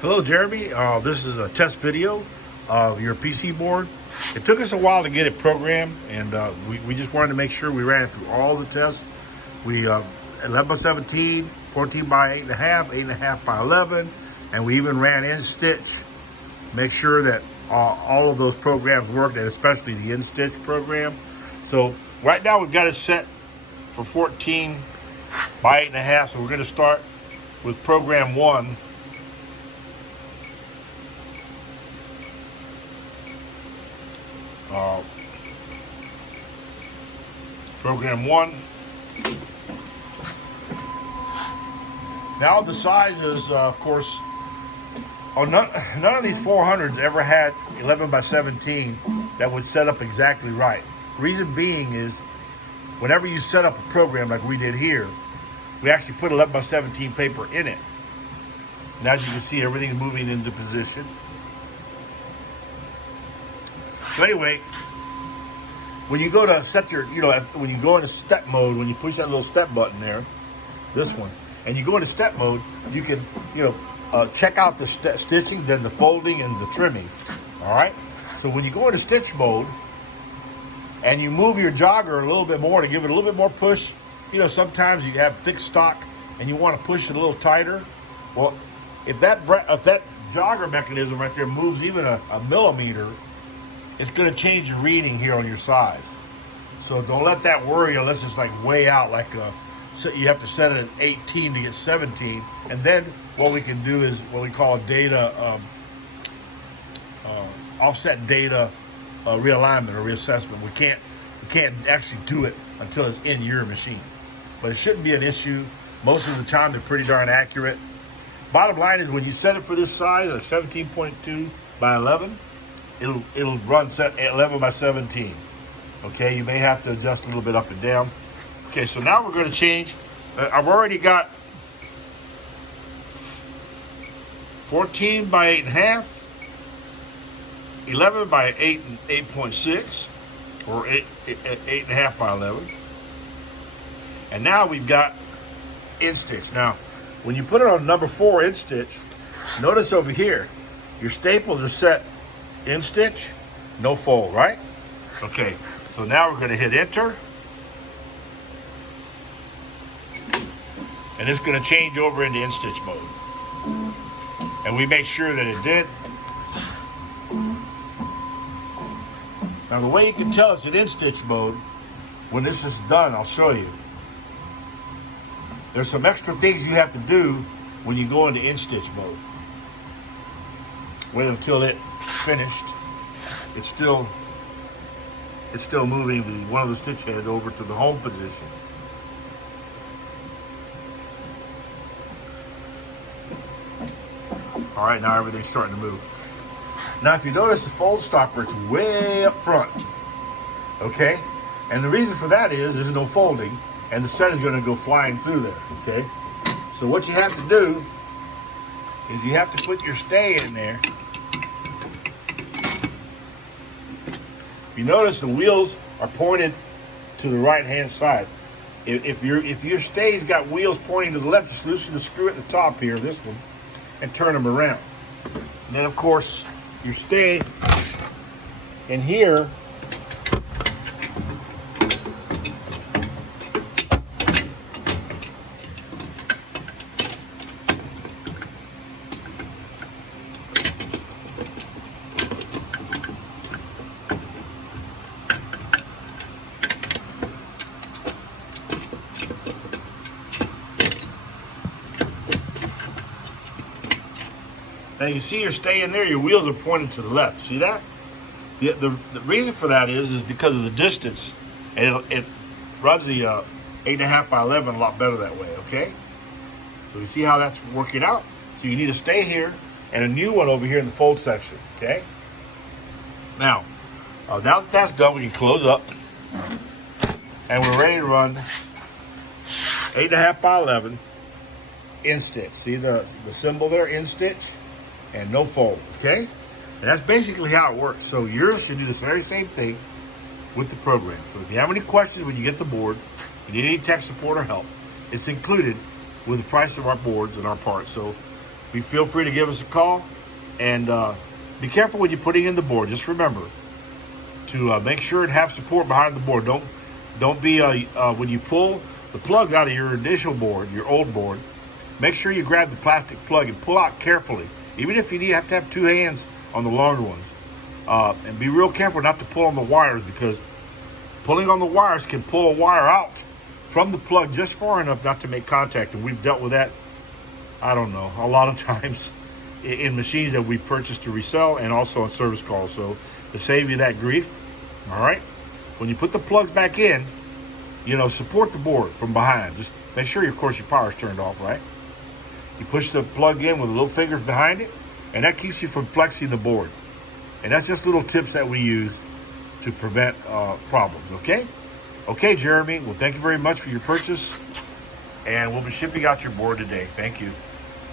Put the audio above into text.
Hello, Jeremy. This is a test video of your PC board. It took us a while to get it programmed, and we just wanted to make sure we ran it through all the tests. We 11 by 17, 14 by 8.5, 8.5 by 11, and we even ran in stitch. Make sure that all of those programs worked, and especially the in stitch program. So right now we've got it set for 14 by 8.5. So we're going to start with program 1. Program 1. Now the sizes, of course, none of these 400s ever had 11 by 17 that would set up exactly right. Reason being is, whenever you set up a program like we did here, we actually put 11 by 17 paper in it. And as you can see, everything is moving into position. So anyway, when you go to set your, when you go into step mode, when you push that little step button there, this one, and you go into step mode, you can, check out the stitching, then the folding and the trimming. All right. So when you go into stitch mode and you move your jogger a little bit more to give it a little bit more push, sometimes you have thick stock and you want to push it a little tighter. Well, if that jogger mechanism right there moves even a millimeter, it's going to change your reading here on your size. So don't let that worry you unless it's like way out, so you have to set it at 18 to get 17. And then what we can do is what we call data, offset data realignment or reassessment. We can't actually do it until it's in your machine. But it shouldn't be an issue. Most of the time they're pretty darn accurate. Bottom line is when you set it for this size, like 17.2 by 11, it'll run set 11 by 17. Okay, you may have to adjust a little bit up and down. Okay, so now we're going to change. I've already got 14 by 8.5, 11 by 8.6, or 8.5 by 11. And now we've got in stitch. Now, when you put it on number 4 in stitch, notice over here, your staples are set in stitch, no fold, right? Okay, so now we're going to hit enter. And it's going to change over into in stitch mode. And we make sure that it did. Now the way you can tell it's in stitch mode, when this is done, I'll show you. There's some extra things you have to do when you go into in stitch mode. Wait until it's finished. It's still moving one of the stitch heads over to the home position. All right, now everything's starting to move. Now, if you notice, the fold stopper is way up front, okay? And the reason for that is there's no folding, and the set is going to go flying through there, okay? So what you have to do is you have to put your stay in there. You notice the wheels are pointed to the right-hand side. If your stay's got wheels pointing to the left, just loosen the screw at the top here, this one, and turn them around. And then, of course, your stay in here now you see your stay in there, your wheels are pointed to the left. See that? The reason for that is because of the distance. And it runs the 8.5 by 11 a lot better that way, okay? So you see how that's working out? So you need a stay here and a new one over here in the fold section, okay? Now that that's done, we can close up. And we're ready to run 8.5 by 11 in stitch. See the symbol there, in stitch? And no fold, okay? And that's basically how it works. So yours should do the very same thing with the program. So if you have any questions when you get the board, you need any tech support or help, it's included with the price of our boards and our parts. So feel free to give us a call. And be careful when you're putting in the board. Just remember to make sure and have support behind the board. Don't be when you pull the plugs out of your initial board, your old board, make sure you grab the plastic plug and pull out carefully. Even if you have to have two hands on the longer ones. And be real careful not to pull on the wires, because pulling on the wires can pull a wire out from the plug just far enough not to make contact. And we've dealt with that, I don't know, a lot of times in machines that we purchased to resell and also on service calls. So to save you that grief, all right, when you put the plugs back in, support the board from behind. Just make sure, of course, your power's turned off, right? You push the plug in with the little fingers behind it, and that keeps you from flexing the board. And that's just little tips that we use to prevent problems, okay? Okay, Jeremy. Well, thank you very much for your purchase, and we'll be shipping out your board today. Thank you.